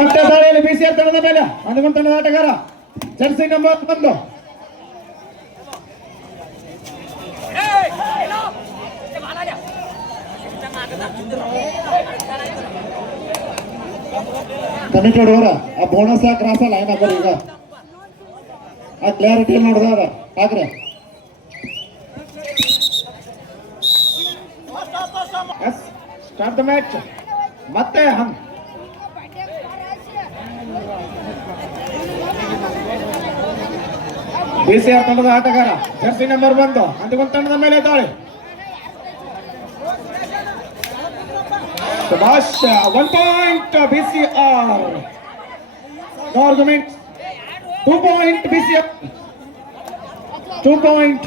ಮತ್ತೆ ದಾಳಿಯಲ್ಲಿ ಬಿಸಿಆರ್ ತಂಡದ ಮೇಲೆ ಅಂದುಕೊಂಡ ತಂಡದ ಆಟಗಾರ ಜರ್ಸಿ ನಂಬರ್ 1 ಕಮಿಟಿ ಹುಡುಗರ ಆ ಬೋನಸ್ ಯಾಕೆ ಕ್ರಾಸ್ ಲೈನ್ ಹಾಕೋರಿ ಈಗ ಆ ಕ್ಲಾರಿಟಿ ನೋಡ್ದ ಹಾಕ್ರಿ ಸ್ಟಾರ್ಟ್ ದ ಮ್ಯಾಚ್ ಮತ್ತೆ ಹಂಗ್ ಬಿಸಿಆರ್ ತಂಡದ ಆಟಗಾರ ಜರ್ಸಿ ನಂಬರ್ 1 ಅಂದುಕೊಂಡ ತಂಡದ ಮೇಲೆ ದಾಳಿ Subash, 1 point BCR. No argument. 2 point BCR. 2 point.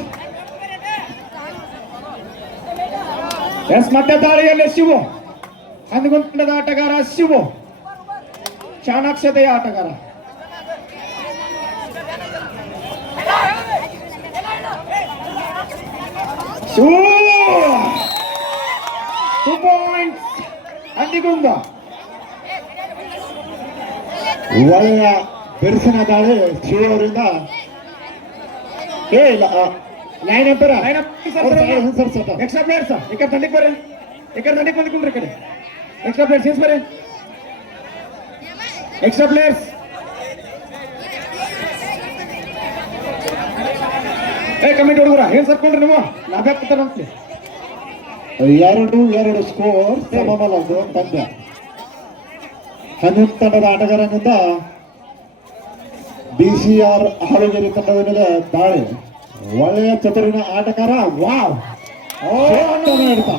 Yes, ಮತ್ತೆ ದಾಳಿಯಲ್ಲಿ ಶಿವು ಅಂದುಕೊಂಡ ಆಟಗಾರ ಶಿವು ಚಾಣಾಕ್ಷತೆಯ ಆಟಗಾರ ಶಿವು 2 points. ಅಂದಿಗುಂದ ಒಳ್ಳೆಯ ಬಿರುಸಿನ ದಾಳಿ ಶಿವ ಅವರಿಂದ ಲೈನ್ ಅಂತಾರ ಎಕ್ಸ್ಟ್ರಾ ಪ್ಲೇಯರ್ಸ್ ఇక్కడ దండికి ಬರೆ ఇక్కడ దండికి ಬಂದ್ಕೊಂಡ್ರಿ ಕಡೆ ಎಕ್ಸ್ಟ್ರಾ ಪ್ಲೇಯರ್ಸ್ ಸೇಸ್ ಬರೆ ಎಕ್ಸ್ಟ್ರಾ ಪ್ಲೇಯರ್ಸ್ ಕಮಿಟಿ ಹುಡುಗರ ಏನ್ ಸರ್ಕೊಂಡ್ರಿ ನೀವು ಲಾಭ ಆಗ್ತಾರಂತೆ ಎರಡು ಸ್ಕೋರ್ ಸಮಬಲದ್ದು ಪಂದ್ಯ ಹನುಮಂತ ತಂಡದ ಆಟಗಾರನಿಂದ ಬಿಸಿಆರ್ ಹಾಲುಗೆರೆ ತಂಡದ ಮೇಲೆ ದಾಳಿ ಒಳ್ಳೆಯ ಚತುರಿನ ಆಟಗಾರ ವಾವ್ ಹೇಳ್ತಾ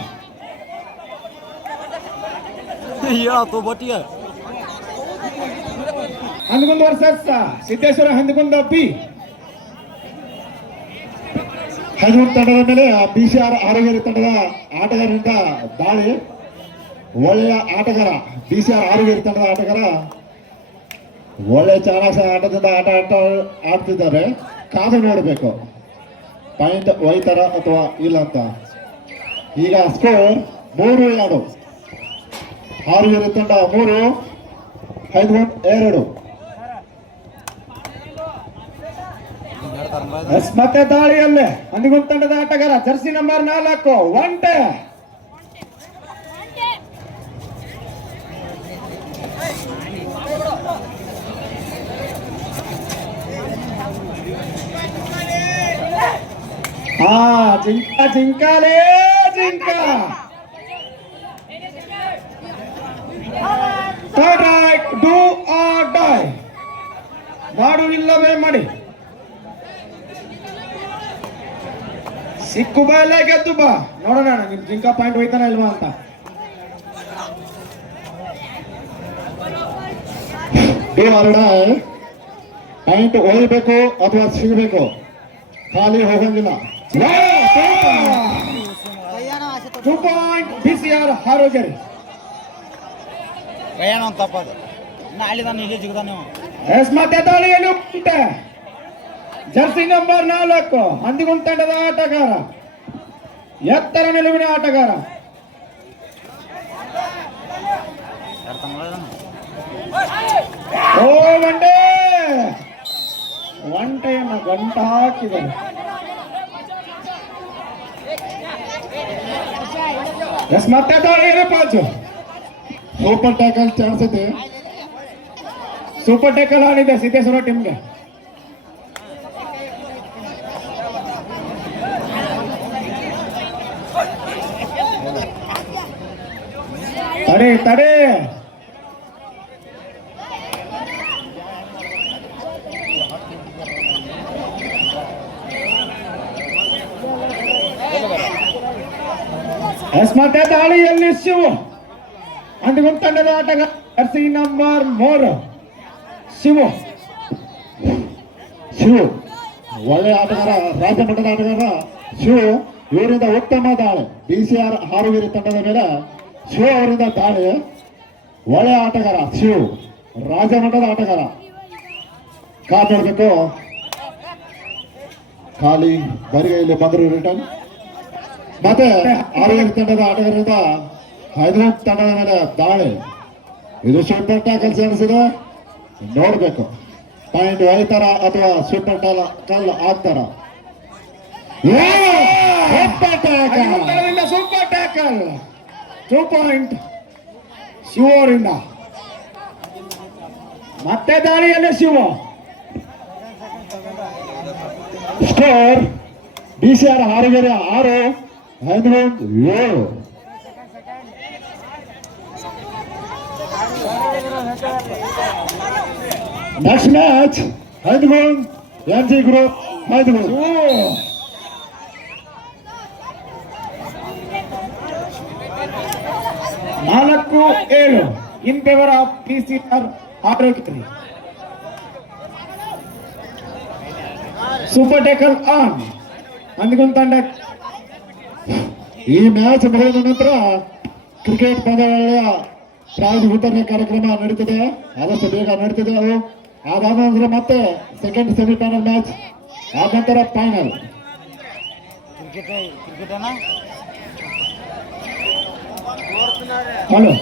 ಹಂದಗುಂದ ವರ್ಸಸ್ ಸಿದ್ದೇಶ್ವರ ಹಂದಗುಂದ ಬಿ ಹನುಮಂತ ತಂಡದ ಮೇಲೆ ಬಿಸಿಆರ್ ಆರೋಗ್ಯ ತಂಡದ ಆಟಗಾರರಿಂದ ದಾಳಿ ಒಳ್ಳೆಯ ಆಟಗಾರ ಬಿಸಿಆರ್ ಆರೋಗ್ಯ ತಂಡದ ಆಟಗಾರ ಒಳ್ಳೆಯ ಚಾಣಾಕ್ಷ ಆಟದಿಂದ ಆಡ್ತಿದ್ದಾರೆ ಕಾದು ನೋಡಬೇಕು ಪಾಯಿಂಟ್ ಒಯ್ತಾರ ಅಥವಾ ಇಲ್ಲ ಅಂತ ಈಗ ಸ್ಕೋರ್ 3-2 ಆರೋಗ್ಯ ತಂಡ 3 ಹನುಮಂತ 2 ಮತ್ತೆ ದಾಳಿಯಲ್ಲೇ ಅಂದಿಗೊಂದು ತಂಡದ ಆಟಗಾರ ಜರ್ಸಿ ನಂಬರ್ 4 ಒಂಟೆ ಜಿಂಕಾಲೇ ಜಿಂಕ ಡೂ ಆರ್ ಡೈ ಮಾಡು ಇಲ್ಲವೇ ಮಾಡಿ ಸಿಕ್ಕು ಬಾಯಲ್ಲೇ ಗೆದ್ದು ಬಾ ನೋಡೋಣ ನಿಮ್ ಜಿಂಕ ಪಾಯಿಂಟ್ ಹೋಯ್ತಾನ ಇಲ್ವಾ ಅಂತ ಪಾಯಿಂಟ್ ಒಯ್ಬೇಕು ಅಥವಾ ಸಿಗಬೇಕು ಖಾಲಿ ಹೋಗಂಗಿಲ್ಲ 2 ಪಾಯಿಂಟ್ ಬಿಸಿಆರ್ ಹಾರೋಗೆರೆ ಮತ್ತೆ ದಾಳಿಯಲ್ಲಿ ಉಂಟೆ ಜರ್ಸಿ ನಂಬರ್ 4 ಅಂದಿಗೊಂದು ತಂಡದ ಆಟಗಾರ ಎತ್ತರ ನಿಲುವಿನ ಆಟಗಾರ ಒಂಟೆಯನ್ನು ಗಂಟ ಹಾಕಿದರು ಮತ್ತೆ ದಾಳಿಯಲ್ಲಿ ಪಾಚು ಸೂಪರ್ ಟ್ಯಾಕಲ್ ಚಾನ್ಸ್ ಇದೆ ಸೂಪರ್ ಟ್ಯಾಕಲ್ ಆಡಿದೆ ಸಿದ್ದೇಶ್ವರ ಟೀಮ್ಗೆ ತಡೆ ಮತ್ತೆ ದಾಳಿಯಲ್ಲಿ ಶಿವು ಅಂದುಕೊಂಡ ತಂಡದ ಆಟಗಾರ ಜರ್ಸಿ ನಂಬರ್ 3 ಶಿವು ಒಳ್ಳೆಯ ಆಟಗಾರ ರಾಜ್ಯ ಮಟ್ಟದ ಆಟಗಾರ ಶಿವು ಇವರಿಂದ ಉತ್ತಮ ದಾಳಿ ಬಿಸಿಆರ್ ಹಾರುಗಿರಿ ತಂಡದ ಮೇಲೆ ಶಿವು ಅವರಿಂದ ದಾಳಿ ಒಳ್ಳೆಯ ಆಟಗಾರ ಶಿವು ರಾಜ್ಯ ಮಟ್ಟದ ಆಟಗಾರ ಕಾಪಾಡಬೇಕು ಖಾಲಿ ಬರಿಗೈಯಲ್ಲಿ ಬಂದರು ರಿಟರ್ನ್ ಮತ್ತೆ ಆರೋಗ್ಯ ತಂಡದ ಆಟಗಾರರಿಂದ ಹೈದರಾಬಾದ್ ತಂಡದ ಮೇಲೆ ದಾಳಿ ಇದು ಸೂಪರ್ ಟ್ಯಾಕಲ್ಸ್ ಅನಿಸಿದೆ, ನೋಡ್ಬೇಕು ಪಾಯಿಂಟ್ ಹೊಯ್ತಾರ ಅಥವಾ ಸೂಪರ್ ಕಲ್ ಆಗ್ತಾರ. ಸೂಪರ್ ಟ್ಯಾಕಲ್ 2 ಪಾಯಿಂಟ್ ಶಿವ ಅವರಿಂದ. ಮತ್ತೆ ದಾಳಿಯಲ್ಲಿ Shiva. Score BCR ಹಾರಿಗೆರೆ 6, Hyderabad 7. Next match Hyderabad MG group Hyderabad. 4-7 in favour of BCR ಆರೋಗ್ಯ. ಸೂಪರ್ ಟ್ಯಾಕಲ್ ಆನ್ ಅಂದ್ಕೊಂಡ್ ತಂಡ. ಈ ಮ್ಯಾಚ್ ಮುಗಿದ ನಂತರ ಕ್ರಿಕೆಟ್ ಪಂದ್ಯಾವಳಿಯ ಪ್ರೈಸ್ ವಿತರಣೆ ಕಾರ್ಯಕ್ರಮ ನಡೀತಿದೆ, ಆದಷ್ಟು ಬೇಗ ನಡೀತಿದೆ. ಅದು ಅದಾದ ನಂತರ ಮತ್ತೆ ಸೆಕೆಂಡ್ ಸೆಮಿಫೈನಲ್ ಮ್ಯಾಚ್, ಆದ ನಂತರ ಫೈನಲ್. ಹಲೋ,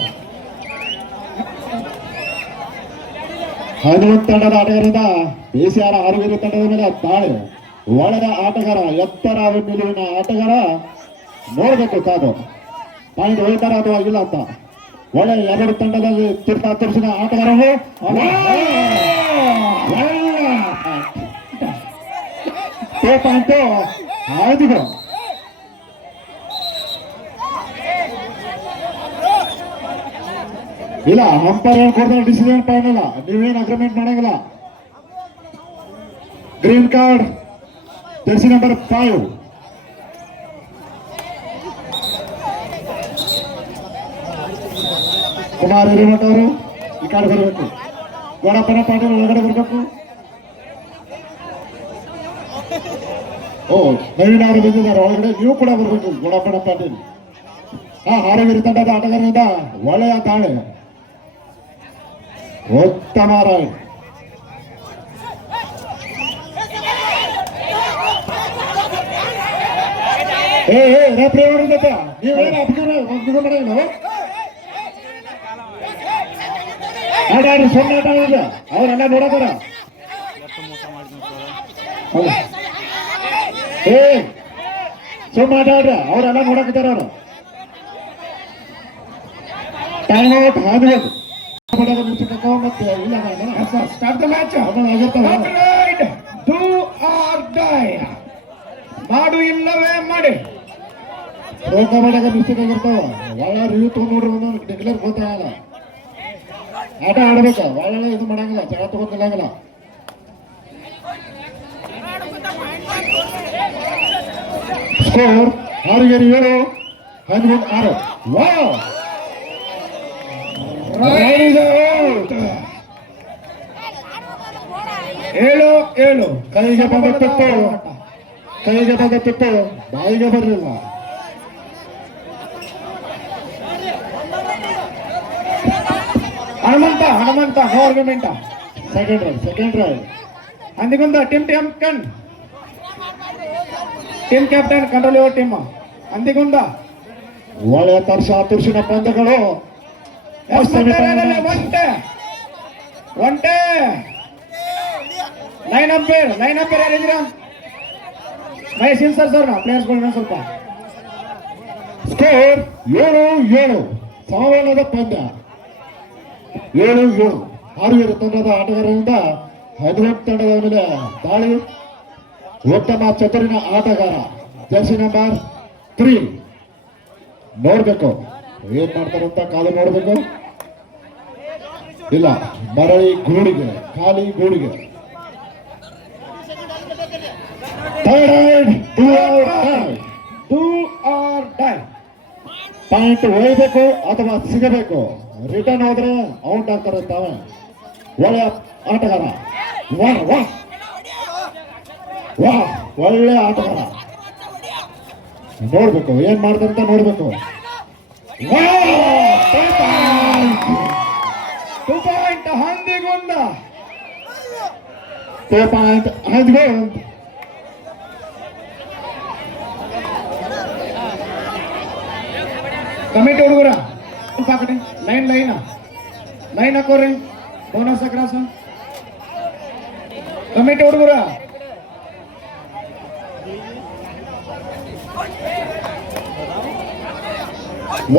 ಹೈದರಾಬಾದ್ ತಂಡದ ಆಟಗಾರರಿಂದ BCR ಹಾರುಗೆರೆ ತಂಡದ ಮೇಲೆ ದಾಳಿ. ಒಳದ ಆಟಗಾರ, ಎತ್ತರ ನಿಲುವಿನ ಆಟಗಾರ, ನೋಡ್ಬೇಕು ಕಾದು ಪಾಯಿಂಟ್ ಹೋಗ್ತಾರ ಅಥವಾ ಇಲ್ಲ ಅಂತ. ಒಳ್ಳೆ ಎರಡು ತಂಡದಲ್ಲಿ ತೋರಿಸಿದ ಆಟಗಾರರು ಪಾಯಿಂಟ್ 5. ಇಲ್ಲ, ಅಂಪೈರ್ ಏನ್ ಕೊಡ್ತಾರೆ ಡಿಸಿಷನ್ ಪಾಯಿಂಟ್ ಇಲ್ಲ, ನೀವೇನು ಅಗ್ರಿಮೆಂಟ್ ಮಾಡಂಗಿಲ್ಲ. Green card Jersey number 5. Kumar Hiremath ಅವರು ಈ ಕಾರ್ಡ್ ಬರಬೇಕು. ಗೋಡಪ್ಪನ ಪಾಟೀಲ್ ಒಳಗಡೆ ಬರಬೇಕು. ನವೀನ್ ಅವರು ಬಂದಿದ್ದಾರೆ ಒಳಗಡೆ, ನೀವು ಕೂಡ ಬರಬೇಕು ಗೋಡಪ್ಪನ ಪಾಟೀಲ್. ಹಾರುಗೆರೆ ತಂಡದ ಆಟಗಾರರಿಂದ ಒಳ್ಳೆಯ ದಾಳಿ, ಉತ್ತಮ ರೈಡ್. ರೆಫ್ರಿ ಅವರಿಂದ ನೀವೇನು ಅಪ್ಪಿಗೆ ಮಾಡಿಲ್ಲ. ಆಟಾಡಿ ಸುಮ್ಮನೆ ಆಟ ಆಡಿಲ್ಲ, ಅವರೆಲ್ಲ ನೋಡತಾರ. ಸುಮ್ಮನೆ ಆಟ ಆಡ್ರ, ಅವರೆಲ್ಲ ನೋಡಕತ್ತಾರ. ಅವರು ಟೈಮ್ ಔಟ್ ಹಾದ್ಬೇಕು. ಮತ್ತೆ ಇಲ್ಲ start the match. Do or dye, ಮಾಡು ಇಲ್ಲವೇ ಮಾಡಿ. ರೋಗ ಮಾಡಾಗ ಮಿಸ್ಟೇಕ್ ಆಗಿರ್ತಾವ. ಒಳ್ಳೆ ರಿವ್ಯೂ ತಗೊಂಡ್ ನೋಡ್ರಿ, ಡಿಕ್ಲೇರ್ ಗೊತ್ತಾಗಲ್ಲ. ಆಟ ಆಡ್ಬೇಕ, ಒಳ್ಳೆ ಇದು ಮಾಡಂಗಿಲ್ಲ, ಜಗ ತಗೊಂಡಿಲ್ಲ. ಸ್ಕೋರ್ ಹಾರುಗೆರೆ 7, ಹೈದರಾಬಾದ್ 6. ವಾವ್, 7-7. ಕೈಗೆ ಬಂದ ತುತ್ತು ಬಾಯಿಗೆ ಬರಲಿಲ್ಲ. Hanumantha no argument. Second raid ಅಂದಿಗೊಂದು team captain control your team. ಅಂದಿಗೊಂದ ಒಳ್ಳೆಯ ತುರ್ಸಿನ ಪಂದ್ಯಗಳು. ಒಂಟೆ ಲೈನ್ ಅಂಪೇರ್ ಯಾರಿದ್ದೀರಾ? ಮಹೇಶ್ ಸರ್ ಪ್ಲೇಯರ್ಸ್ಗಳು ಸ್ವಲ್ಪ. ಸ್ಕೋರ್ 7-7, ಸಮಬಲದ ಪಂದ್ಯ. 7-7 ಹಾರುಗೆರೆ ತಂಡದ ಆಟಗಾರರಿಂದ ಹೈದರಾಬಾದ್ ತಂಡದ ಮೇಲೆ ದಾಳಿ. ಉತ್ತಮ ಚತುರಿನ ಆಟಗಾರ, ಜರ್ಸಿ ನಂಬರ್ 3. ನೋಡ್ಬೇಕು ಏನ್ ಮಾಡ್ತಾರಂತ, ಕಾಲು ನೋಡ್ಬೇಕು. ಇಲ್ಲ, ಮರಳಿ ಗೂಡಿಗೆ, ಖಾಲಿ ಗೂಡಿಗೆ. Do or die. ಪಾಯಿಂಟ್ ಒಯ್ಬೇಕು ಅಥವಾ ಸಿಗಬೇಕು. ರಿಟರ್ನ್ ಹೋದ್ರೆ ಔಟ್ ಆಗ್ತಾರೆ ತಾವೆ. ಒಳ್ಳೆಯ ಆಟಗಾರ, ಒಳ್ಳೆ ಆಟಗಾರ. ನೋಡ್ಬೇಕು ಏನ್ ಮಾಡ್ತಾರಂತ ನೋಡ್ಬೇಕು. 2 ಪಾಯಿಂಟ್ ಹಂದಿಗೊಂದ. 2 ಪಾಯಿಂಟ್ ಹೈದರಾಬಾದ್. ಕಮಿಟಿ ಹುಡುಗರ ಲೈನ್ ಲೈನ್ ಹಾಕೋರಿ ಬೋನಸ್ ಕ್ರಾಸ್ ಕಮಿಟಿ ಹುಡುಗರ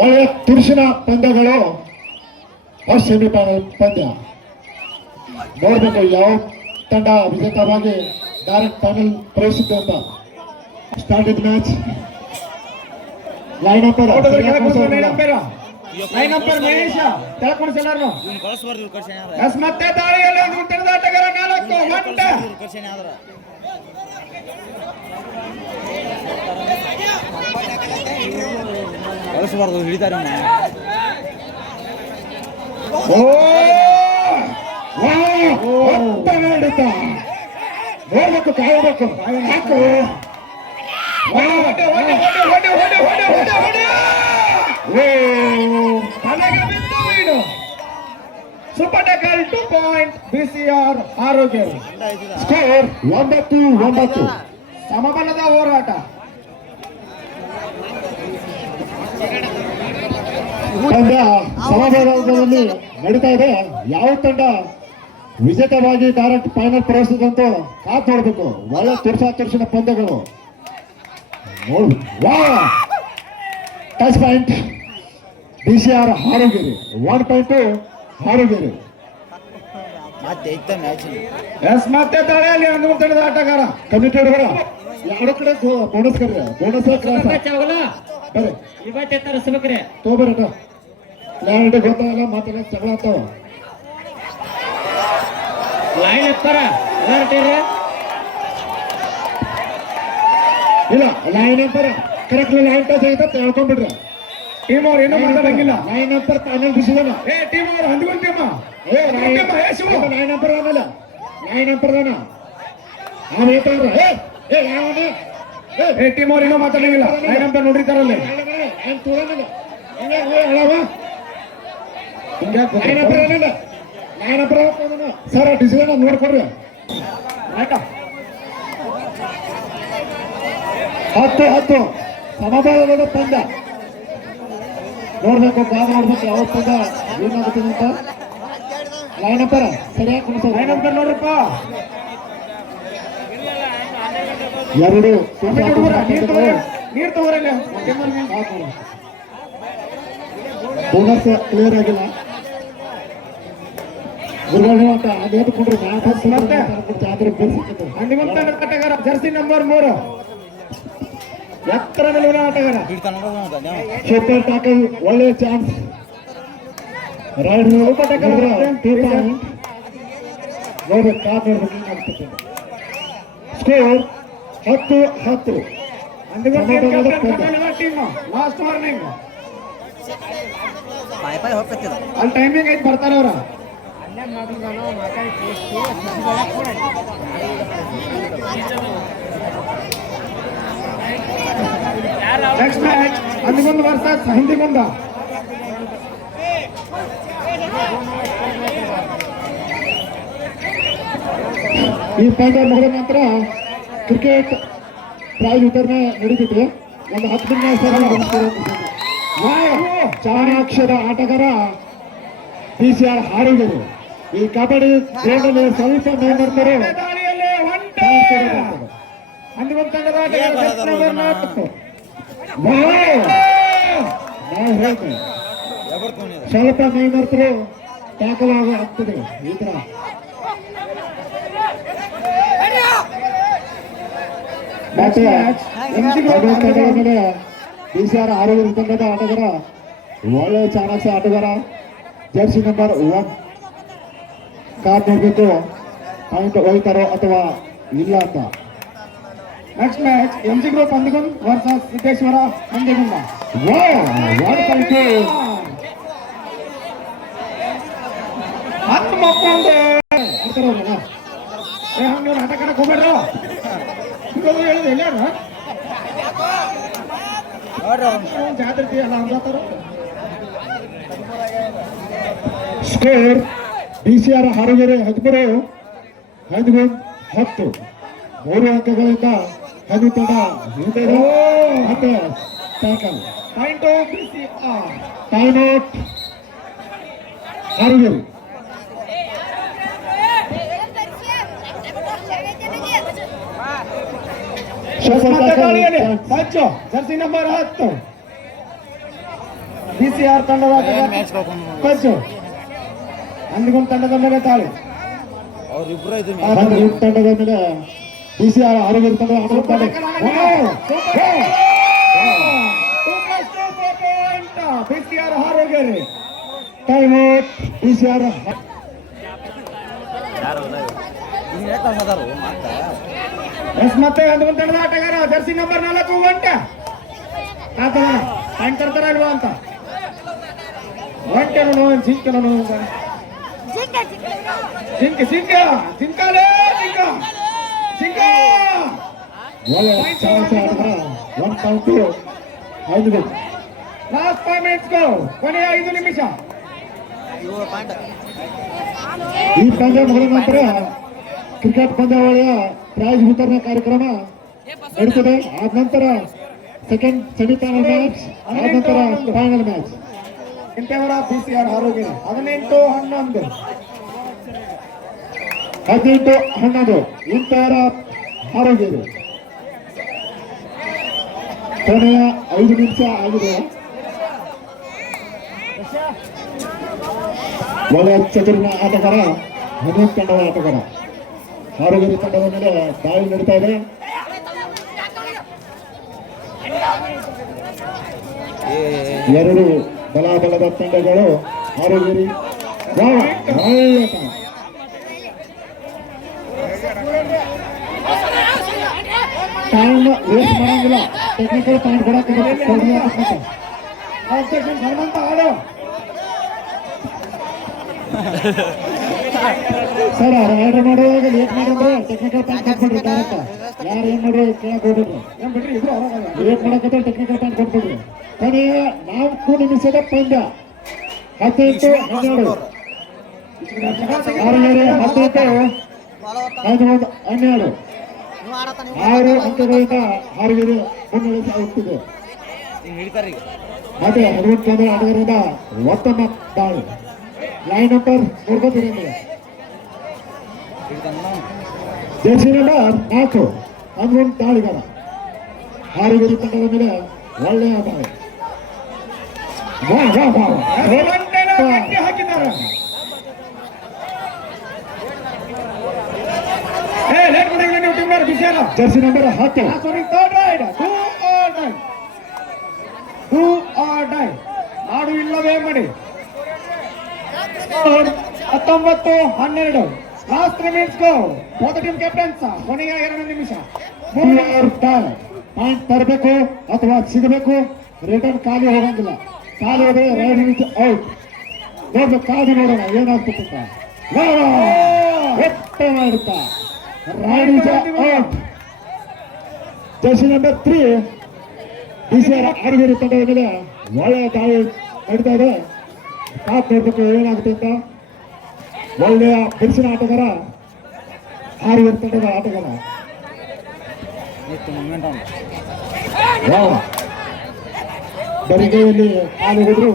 ಒಳ್ಳೆಯ ತುರುಸಿನ ಪಂದ್ಯಗಳು ಫಸ್ಟ್ ಸೆಮಿಫೈನಲ್ ಪಂದ್ಯ ನೋಡ್ಬೇಕು ಯಾವ ತಂಡ ವಿಜೇತವಾಗಿ ಡೈರೆಕ್ಟ್ ಫೈನಲ್ ಪ್ರವೇಶಿಸುತ್ತೆ ಅಂತ. ಸ್ಟಾರ್ಟ್ ಇದ್ match. Line up line umpire Mahesha ತೆಳಕೊಂಡು ಎಲ್ಲಾರು ಎಸ್ ಮತ್ತೆ ದಾಳಿಯಲ್ಲಿ ಒಂದು ಉತ್ತರದ ಆಟಗಾರ 4 1 ಕಳಿಸಬಾರ್ದು ಹಿಡಿತಾರೆ ಓ ನೋಡ್ಬೇಕು ಕಾಯಬೇಕು ಹಾಕು ಸೂಪರ್ ಟೆಕಲ್ 2 ಪಾಯಿಂಟ್ ಬಿಸಿಆರ್ ಆರೋಗ್ಯ ಸ್ಕೋರ್ 9-9 ಸಮಬಲದ ಹೋರಾಟ. ಪಂದ್ಯ ಸಮಬಲದಲ್ಲಿ ನಡೀತಾ ಇದೆ. ಯಾವ ತಂಡ ವಿಜೇತವಾಗಿ ಡೈರೆಕ್ಟ್ ಫೈನಲ್ ಪ್ರವೇಶಿಸಿದಂತೂ ಕಾತ್ ನೋಡ್ಬೇಕು. ಒಳ್ಳೆ ತುರ್ಸಿನ ಪಂದ್ಯಗಳು. Touch point BCR Harugeri 1 point Harugeri. ಮತ್ತೆ ಇತ್ತ ಮ್ಯಾಚ್ ಎಸ್ ಮತ್ತೆ ದಾಳಿಯಲ್ಲಿ ಒಂದು ಉತ್ತರದ ಆಟಗಾರ ಕಮಿಟಿ ಹುಡುಗರ ಎರಡು ಕಡೆ ಬೋನಸ್ ಕರ್ರಿ ಬೋನಸ್ ಕ್ರಾಸ್ ಬರ್ರಿ ಇವತ್ತೇ ತರಿಸ್ಬೇಕ್ರಿ ತಗೋಬರಟ ಕ್ಲಾರಿಟಿ ಗೊತ್ತಾಗಲ್ಲ ಮಾತಾಡ ಜಗಳ ಆಗ್ತಾವ. ಲೈನ್ ಎತ್ತರ ಹೊರಟಿರ ಇಲ್ಲ ಲೈನ್ ಅಂತಾರ ಕರೆಕ್ಟ್ ಲೈನ್ ಟಚ್ ಆಗೈತೆ ಹೇಳ್ಕೊಂಡ್ಬಿಡ್ರಿ. ಟೀಮ್ ಅವ್ರು ಏನೋ ಮಾತಾಡಂಗಿಲ್ಲ. ಲೈನ್ ಅಂತಾರ ಫೈನಲ್ ಬಿಸಿದಾನ. ಟೀಮ್ ಅವ್ರು ಹಂದ್ಕೊಂಡ್ ಟೀಮ್ ಲೈನ್ ಅಂಪರ್ ಆಮೇಲೆ ಲೈನ್ ಅಂಪರ್ ಅವ ಹೇಳ್ತಾರ ಯಾವನೇ ಟೀಮ್ ಅವ್ರು ಏನೋ ಮಾತಾಡಂಗಿಲ್ಲ. ಲೈನ್ ಅಂಪೈರ್ ನೋಡಿರ್ತಾರಲ್ಲಿ ಸರ್ ಡಿಸಿಷನ್ ನೋಡ್ಕೊಡ್ರಿ. 10-10 ಸಮಬಲದ ಪಂದ್ಯ ನೋಡ್ಬೇಕು. ಕಾದು ನೋಡ್ಬೇಕು ಯಾವ ಪಂದ್ಯ ಏನಾಗುತ್ತೆ ಅಂತ. ಲೈನ್ ಅಂಪರ ಸರಿಯಾಗಿ ಕುಣಿಸೋದು. ಲೈನ್ ಅಂಪೈರ್ ನೋಡ್ರಪ್ಪ. ಎರಡು ನೀರ್ ತಗೋರಲ್ಲ ಬೋನಸ್ ಕ್ಲಿಯರ್ ಆಗಿಲ್ಲ. ಗುರುಗಳು ಅಂತ ಅದೇಟ್ಕೊಂಡ್ರೆ ಜಾತ್ರೆ ಬೆಳೆಸಿತ್ತು. ಹನುಮಂತ ಆಟಗಾರ ಜರ್ಸಿ ನಂಬರ್ 3 ಎತ್ತರ ನಿಲುವಿನ ಆಟಗಾರ. ಸೂಪರ್ ಟಾಕಲ್ ಒಳ್ಳೆ ಚಾನ್ಸ್. ರೈಡ್ ಸೂಪರ್ ಟಾಕಲ್ ನೋಡ್ಬೇಕು ಕಾದ್ ನೋಡ್ಬೇಕು. Score 10-10 team last warning. ಪಾಯ್ ಪಾಯ್ ಹೋಗ್ತಿಲ್ಲ ಅಲ್ಲಿ ಟೈಮಿಂಗ್ ಐತಿ ಬರ್ತಾರ ಅವ್ರ. ನೆಕ್ಸ್ಟ್ ಮ್ಯಾಚ್ ಹಂದಿಗೊಂದು ವರ್ಸಸ್ ಹಿಂದಿಗೊಂದ. ಈ ಪಂದ್ಯ ಮುಗಿದ ನಂತರ ಕ್ರಿಕೆಟ್ ಪ್ರೈಸ್ ವಿತರಣೆ ನಡೀತಿದೆ. ಒಂದು 10 ನಿಮಿಷ ಚಾಣಾಕ್ಷರ ಆಟಗಾರ ಬಿಸಿಆರ್ ಹಾರುಗಿರಿ. ಈ ಕಬಡ್ಡಿ ಗ್ರೌಂಡಲ್ಲಿ ಸ್ವಲ್ಪ ಮೇಲ್ಬರ್ತಾರೆ. ದಾಳಿಯಲ್ಲಿ ಒಂಟೆ ಹಂದಿಗೊಂದು ತಂಡದ ಆಟಗಾರ ಜರ್ಸಿ ನಂಬರ್ 4. ನಾವು ಹೇಳ್ತೇವೆ ಸ್ವಲ್ಪ ಮೇಲ್ಬರ್ತರು ಟ್ಯಾಕಲ್ ಆಗ್ತದೆ. ಈ ತರ ಮೇಲೆ ಬಿಸಿಆರ್ ಆರೋಗ್ಯ ತಂಡದ ಆಟಗಾರ ಒಳ್ಳೆ ಚಾಣಾಕ್ಷ ಆಟಗಾರ ಜರ್ಸಿ ನಂಬರ್ 1 ಕಾರ್ ನೋಡ್ಬೇಕು ಪಾಯಿಂಟ್ ಹೋಯ್ತಾರೋ ಅಥವಾ ಇಲ್ಲ ಅಂತ. Next match MG group Handigondu versus Siddeshwara Handigonda. 1 point ಹತ್ತು ಮಕ್ಕೊಂಡು ಹಂಗೆ ಆಟ ಕಡಕ್ ಹೋಗ್ಬೇಡ್ರು. ಹೇಳುದು ಎಲ್ಲಾರು ಜಾಗೃತಿ ಎಲ್ಲ ಅಂದಾತಾರ. ಸ್ಕೋರ್ ಬಿಸಿಆರ್ ಹಾರುಗೆರೆ 13 ಹಂದಿಗೊಂದು 10 3 ಅಂಕಗಳಿಂದ ಹಂದಿ ತಂಡ ಹಿಂದೆ ಇದೆ. ಮತ್ತೆ tackle point BCR. Time out Harugeri. ಮತ್ತೆ ದಾಳಿಯಲ್ಲಿ ಪಂಚು ಜರ್ಸಿ ನಂಬರ್ 10 BCR ತಂಡದ ಮ್ಯಾಚ್ ಪಂಚು ಅಂದಿಗೊಂದು ತಂಡದ ಮೇಲೆ ತಾಳಿ ಅವ್ರಿಬ್ರು ಇದು ತಂಡದ ಮೇಲೆ BCR ಹಾರುಗೇರಿ ತಂಡ ಆಡುತ್ತಾರೆ. BCR Harogeri. Time out. BCR ಮತ್ತೆ ಅಂದಿಗೊಂದು ತಂಡದ ಆಟಗಾರ ಜರ್ಸಿ ನಂಬರ್ 4 ಒಂಟ ಪಾಯಿಂಟ್ ತರ್ತಾರ ಇಲ್ವಾ ಅಂತ ಒಂಟೆನು ಜಿಂಕನು ಜಿಂಕ ಜಿಂಕ ಜಿಂಕಾಲೇ ಜಿಂಕ ಜಿಂಕ ಒಳ್ಳೆ ಚಾನ್ಸ್ ಆಡಿದ್ರ 1.2 5 ಗೋಲ್. ಲಾಸ್ಟ್ 5 ಮಿನಿಟ್ಸ್ ಗೋ. ಕೊನೆಯ 5 ನಿಮಿಷ. ಈ ಪಂದ್ಯ ಮುಗಿದ ನಂತರ ಕ್ರಿಕೆಟ್ ಪಂದ್ಯಾವಳಿಯ ಪ್ರೈಸ್ ವಿತರಣೆ ಕಾರ್ಯಕ್ರಮ ನಡೀತದೆ. ಆದ ನಂತರ ಸೆಕೆಂಡ್ ಸೆಮಿಫೈನಲ್ ಮ್ಯಾಚ್, ಆದ ನಂತರ ಫೈನಲ್ ಮ್ಯಾಚ್. ಇಂಥವರ BCR ಹಾರೋಗೇರಿ 18-11 18-11 ಇಂಥವರ ಹಾರೋಗೇರಿ. ಕೊನೆಯ 5 ನಿಮಿಷ ಆಗಿದೆ. ಒಳ್ಳೆಯ ಚತುರ್ನ ಆಟಗಾರ ಹನುಮಂತ್ ತಂಡದ ಆಟಗಾರ ಹಾರುಗೇರಿ ತಂಡದ ಮೇಲೆ ದಾಳಿ ನಡೀತಾ ಇದೆ. ಎರಡು ಬಲಾಬಲದ ತಂಡಗಳು ಹಾರುಗೇರಿ. ಟೈಮ್ ವೇಸ್ಟ್ ಮಾಡಂಗಿಲ್ಲ. ಟೆಕ್ನಿಕಲ್ ಪಾಯಿಂಟ್ ಕೊಡಕ್ಕೆ ಹನುಮಂತ ಆಡೋ ಸರ್ ಆರ್ಡರ್ ಮಾಡುವಾಗ ಲೇಟ್ ಮಾಡಿದ್ರೆ ಟೆಕ್ನಿಕಲ್ ಪಾಯಿಂಟ್ ಕೊಟ್ಬಿಡ್ರಿ. ಡೈರೆಕ್ಟ್ ಯಾರು ಏನ್ ಮಾಡ್ರಿ ಕೇಳಕ್ ಹೋಗ್ಬಿಡ್ರಿ. ಏನ್ ಬಿಡ್ರಿ ಇಬ್ರು ಹೊರಗಲ್ಲ. ಲೇಟ್ ಮಾಡಕತ್ತೆ ಟೆಕ್ನಿಕಲ್ ಪಾಯಿಂಟ್ ಕೊಟ್ಬಿಡ್ರಿ. ಕೊನೆಯ 4 ನಿಮಿಷದ ಪಂದ್ಯ 18-12 ಹಾರುಗೇರಿ 18-12 6 ಅಂಕಗಳಿಂದ ಹಾರುಗೇರಿ ಮುನ್ನಡೆ ಸಾಗುತ್ತಿದೆ. ಹಿಡಿತಾರೆ ಈಗ ಮತ್ತೆ ಹನುಮಂತ ತಂಡದ ಆಟಗಾರರಿಂದ ಉತ್ತಮ ದಾಳಿ. ಲೈನ್ ನಂಬರ್ ನೋಡ್ಕೋತೀರಿ ನೀವು. ಜರ್ಸಿ ನಂಬರ್ 4 ಹನುಮಂತ ದಾಳಿಗಾರ ಹಾರುಗೇರಿ ತಂಡದ ಮೇಲೆ ಒಳ್ಳೆಯ ದಾಳಿ. ಒಂಟೆನ ಕಟ್ಟಿ ಹಾಕಿದ್ದಾರೆ. ಲೇಟ್ ಮಾಡಿಲ್ಲ ನೀವು team BCR. Jersey number 10 third ride do or dye ಆಡು ಇಲ್ಲವೇ ಮಾಡಿ. 19-12 ಲಾಸ್ಟ್ 3 ಮಿನಿಟ್ಸ್ ಗೋ. ಬೋತ್ ಟೀಮ್ ಕ್ಯಾಪ್ಟನ್ಸ್ ಕೊನೆಯ 2 ನಿಮಿಷ. ಪಾಯಿಂಟ್ ತರಬೇಕು ಅಥವಾ ಸಿಗಬೇಕು. ರಿಟರ್ನ್ ಖಾಲಿ ಹೋಗಂಗಿಲ್ಲ. ಖಾಲಿ ಹೋದ್ರೆ ರೈಡ್ ವಿತ್ ಔಟ್. ನೋಡ್ಬೇಕು, ಕಾದು ನೋಡೋಣ ಏನಾಗ್ತಿತ್ತ. ಉತ್ತಮ ಇರುತ್ತ. Raid without. Jersey number 3 BCR Harugeri ತಂಡದ ಮೇಲೆ ಒಳ್ಳೆಯ ದಾಳಿ ನಡೀತಾ ಇದೆ. ಕಾಪ್ ನೋಡ್ಬೇಕು ಏನಾಗುತ್ತೆ ಅಂತ. ಒಳ್ಳೆಯ ಬಿರುಸಿನ ಆಟಗಾರ ಹಾರುಗೇರಿ ತಂಡದ ಆಟಗಾರ. ಬರಿಗೈಯಲ್ಲಿ ಕಾಲು ಹೋದ್ರು.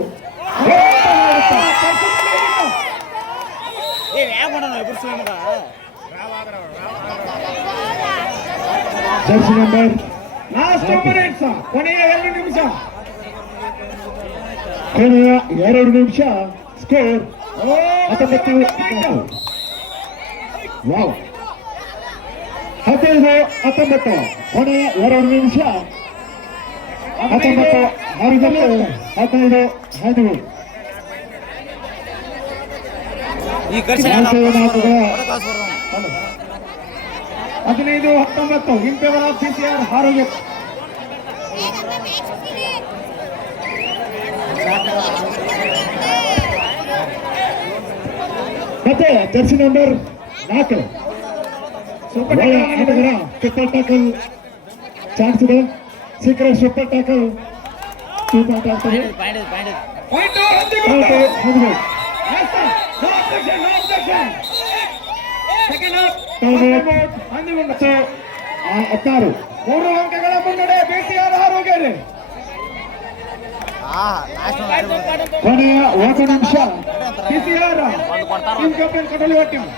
ಜರ್ಸಿ ನಂಬರ್ ಲಾಸ್ಟ್ 2 ಮಿನಿಟ್ಸ್ ಕೊನೆಯ 2 ನಿಮಿಷ. ಕೊನೆಯ 2 ನಿಮಿಷ. ಸ್ಕೋರ್ 19-15 ಕೊನೆಯ 2 ನಿಮಿಷ. 19 ಹಾರುಗೇರಿ 15 ಈ ಕರ್ಸಿ 15-19 in favour of BCR Harugeri. ಮತ್ತೆ ಜರ್ಸಿ ನಂಬರ್ 4 ಒಳ್ಳೆಯ ಆಟಗಾರ. ಸೂಪರ್ ಟ್ಯಾಕಲ್ ಚಾನ್ಸ್ ಇದೆ. ಸೀಕ್ರೆಟ್ ಸೂಪರ್ ಟ್ಯಾಕಲ್ ಪಾಯಿಂಟ್ ಹದಿನೈದು 16 3 ಅಂಕಗಳ ಮುನ್ನಡೆ BCR ಹಾರೋಗೇರಿ. ಕೊನೆಯ 1 ನಿಮಿಷ. TCR ಟೀಮ್ ಕ್ಯಾಪ್ಟನ್ ಕಡಲಿ ಟೀಮ್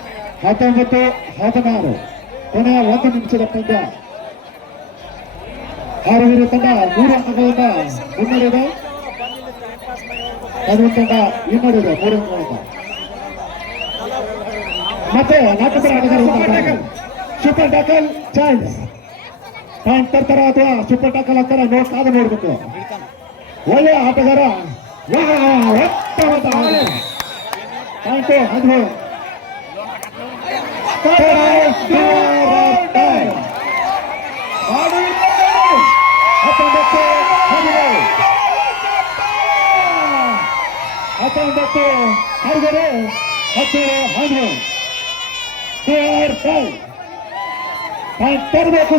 19-16 ಕೊನೆಯ 1 ನಿಮಿಷದ ಪಂದ್ಯ. ಹಾರುವೀರ ತಂಡ 3 ಅಂಕಗಳಿಂದ ಮುನ್ನಡೆದಿದೆ. ಅದು ತಂಡ ಹಿನ್ನಡೆದಿದೆ 3 ಅಂಕಗಳಿಂದ. ಮತ್ತೆ ನಾಲ್ಕು ಆಟಗಾರರು ಸೂಪರ್ ಟ್ಯಾಕಲ್ ಚಾನ್ಸ್ ಪಾಯಿಂಟ್ ತರ್ತಾರ ಅಥವಾ ಸೂಪರ್ ಟ್ಯಾಕಲ್ ಹಾಕ್ತಾರ ಕಾದು ನೋಡ್ಬೇಕು. ಒಳ್ಳೆಯ ಆಟಗಾರ ಪಾಯಿಂಟ್ ಅದು 19 ಪಾಯಿಂಟ್ ತರಬೇಕು.